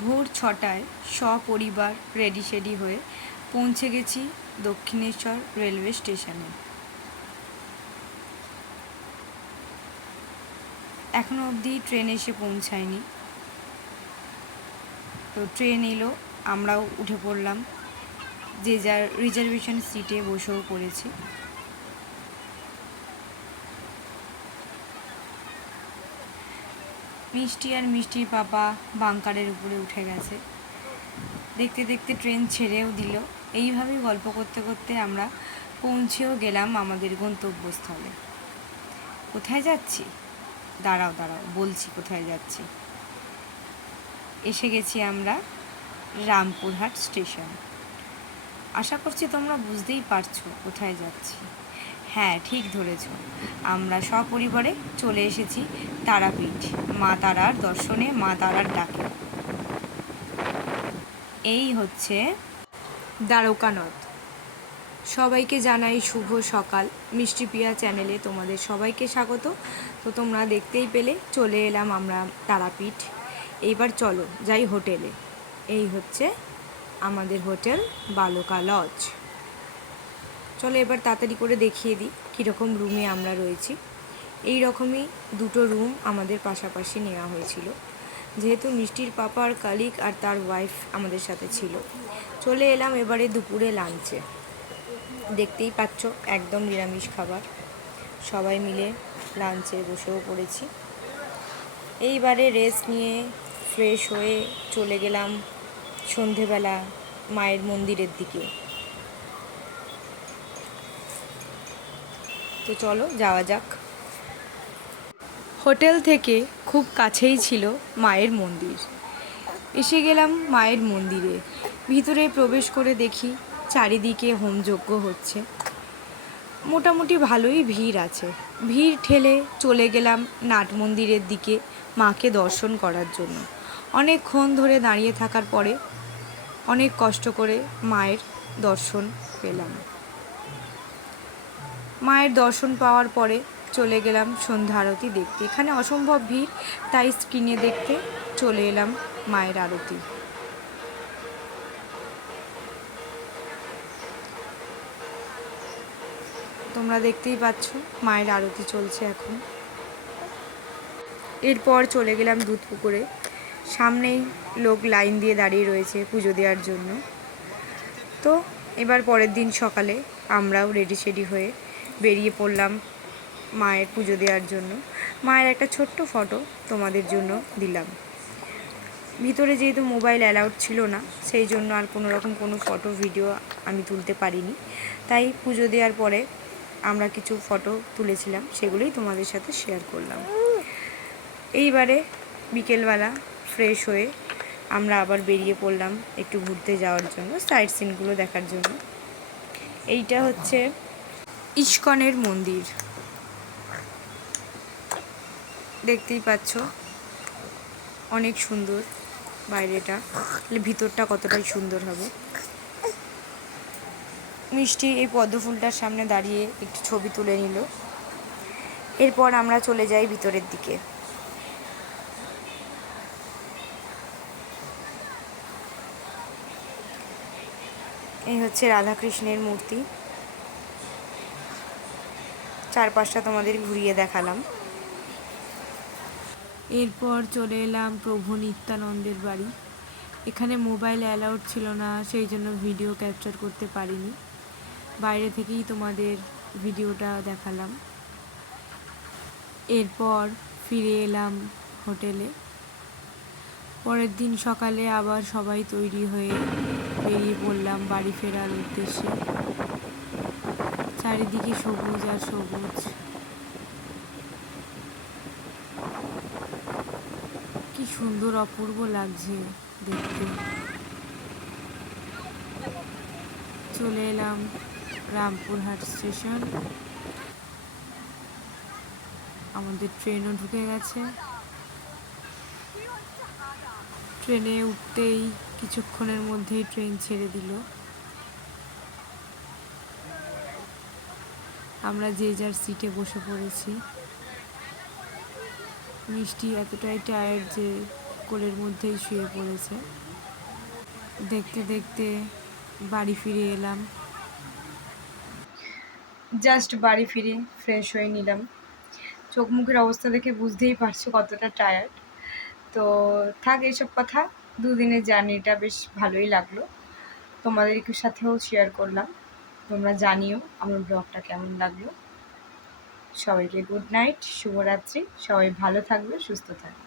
ভোর ছটায় সপরিবার রেডি সেডি হয়ে পৌঁছে গেছি দক্ষিণেশ্বর রেলওয়ে স্টেশনে। এখনও অবধি ট্রেন এসে পৌঁছায়নি। তো ট্রেন এলো, আমরাও উঠে পড়লাম। যে যার রিজার্ভেশন সিটে বসেও পড়েছি। মিষ্টি আর মিষ্টির পাপা বাংকারের উপরে উঠে গেছে। দেখতে দেখতে ট্রেন ছেড়েও দিল। এইভাবেই গল্প করতে করতে আমরা পৌঁছেও গেলাম আমাদের গন্তব্যস্থলে। কোথায় যাচ্ছি? দাঁড়াও দাঁড়াও, বলছি কোথায় যাচ্ছি? এসে গেছি আমরা রামপুরহাট স্টেশন। আশা করছি তোমরা বুঝতেই পারছ কোথায় যাচ্ছি। হ্যাঁ ঠিক ধরেছ। আমরা সপরিবারে চলে এসেছি তারাপীঠ। মা তারার দর্শনে মা তারার ডাকে। এই হচ্ছে দ্বারকানদ সবাইকে জানাই শুভ সকাল। মিষ্টি পিয়া চ্যানেলে তোমাদের সবাইকে স্বাগত। তো তোমরা দেখতেই পেলে, চলে এলাম আমরা তারাপীঠ। এইবার চলো, যাই হোটেলে। এই হচ্ছে আমাদের হোটেল বালুকা লজ। চলো এবার তাড়াতাড়ি করে দেখিয়ে দিই কীরকম রুমে আমরা রয়েছি। এই রকমই দুটো রুম আমাদের পাশাপাশি নেওয়া হয়েছিল। যেহেতু মিষ্টির পাপার কালিক আর তার ওয়াইফ আমাদের সাথে ছিল। চলে এলাম এবারে দুপুরে লাঞ্চে দেখতেই পাচ্ছ, একদম নিরামিষ খাবার। সবাই মিলে লাঞ্চে বসেও পড়েছি। এইবারে রেস্ট নিয়ে ফ্রেশ হয়ে চলে গেলাম সন্ধেবেলা মায়ের মন্দিরের দিকে। তো চলো, যাওয়া যাক। হোটেল থেকে খুব কাছেই ছিল মায়ের মন্দির। এসে গেলাম মায়ের মন্দিরে। ভিতরে প্রবেশ করে দেখি চারিদিকে হোমযজ্ঞ হচ্ছে। মোটামুটি ভালোই ভিড় আছে। ভিড় ঠেলে চলে গেলাম নাট মন্দিরের দিকে মাকে দর্শন করার জন্য। অনেকক্ষণ ধরে দাঁড়িয়ে থাকার পরে অনেক কষ্ট করে মায়ের দর্শন পেলাম। মায়ের দর্শন পাওয়ার পরে চলে গেলাম সন্ধ্যা আরতি দেখতে। এখানে অসম্ভব ভিড়, তাই স্ক্রিনে দেখতে চলে এলাম মায়ের আরতি। তোমরা দেখতেই পাচ্ছ মায়ের আরতি চলছে এখন। এরপর চলে গেলাম দুধ পুকুরে সামনেই লোক লাইন দিয়ে দাঁড়িয়ে রয়েছে পুজো দেওয়ার জন্য। তো এবার পরের দিন সকালে আমরাও রেডি সেডি হয়ে বেরিয়ে পড়লাম মায়ের পুজো দেওয়ার জন্য। মায়ের একটা ছোট্ট ফটো তোমাদের জন্য দিলাম। ভিতরে যেহেতু মোবাইল অ্যালাউড ছিল না, সেই জন্য আর কোনো রকম কোনো ফটো, ভিডিও আমি তুলতে পারিনি। তাই পুজো দেওয়ার পরে আমরা কিছু ফটো তুলেছিলাম, সেগুলোই তোমাদের সাথে শেয়ার করলাম। এইবারে বিকেলবেলা ফ্রেশ হয়ে আমরা আবার বেরিয়ে পড়লাম একটু ঘুরতে যাওয়ার জন্য সাইড সিনগুলো দেখার জন্য। এইটা হচ্ছে ইস্কনের মন্দির। দেখতেই পাচ্ছ, অনেক সুন্দর বাইরেটা। ভিতরটা কতটাই সুন্দর হবে। মিষ্টি এই পদ্ম ফুলটার সামনে দাঁড়িয়ে একটি ছবি তুলে নিল। এরপর আমরা চলে যাই ভিতরের দিকে। এই হচ্ছে রাধাকৃষ্ণের মূর্তি। চারপাশটা তোমাদের ঘুরিয়ে দেখালাম। এরপর চলে এলাম প্রভু নিত্যানন্দের বাড়ি। এখানে মোবাইল অ্যালাউড ছিল না, সেই জন্য ভিডিও ক্যাপচার করতে পারিনি। বাইরে থেকেই তোমাদের ভিডিওটা দেখালাম। এরপর ফিরে এলাম হোটেলে। পরের দিন সকালে আবার সবাই তৈরি হয়ে বেরিয়ে পড়লাম বাড়ি ফেরার উদ্দেশ্যে। চারিদিকে সবুজ আর সবুজ। কি সুন্দর, অপূর্ব লাগছে দেখতে। চলে এলাম রামপুরহাট স্টেশন। আমাদের ট্রেনও ঢুকে গেছে। ট্রেনে উঠতেই কিছুক্ষণের মধ্যেই ট্রেন ছেড়ে দিল। আমরা যে যার সিটে বসে পড়েছি। মিষ্টি এতটাই টায়ার্ড যে কোলের মধ্যেই শুয়ে পড়েছে। দেখতে দেখতে বাড়ি ফিরে এলাম। জাস্ট বাড়ি ফিরে ফ্রেশ হয়ে নিলাম। চোখ মুখের অবস্থা দেখে বুঝতেই পারছ কতটা টায়ার্ড তো থাক এইসব কথা, দুদিনের জার্নিটা বেশ ভালোই লাগল। তোমাদের একটু সাথেও শেয়ার করলাম। তোমরা জানিও আমার ব্লগটা কেমন লাগল। সবাইকে গুড নাইট শুভরাত্রি, সবাই ভালো থাকবে, সুস্থ থাকবে।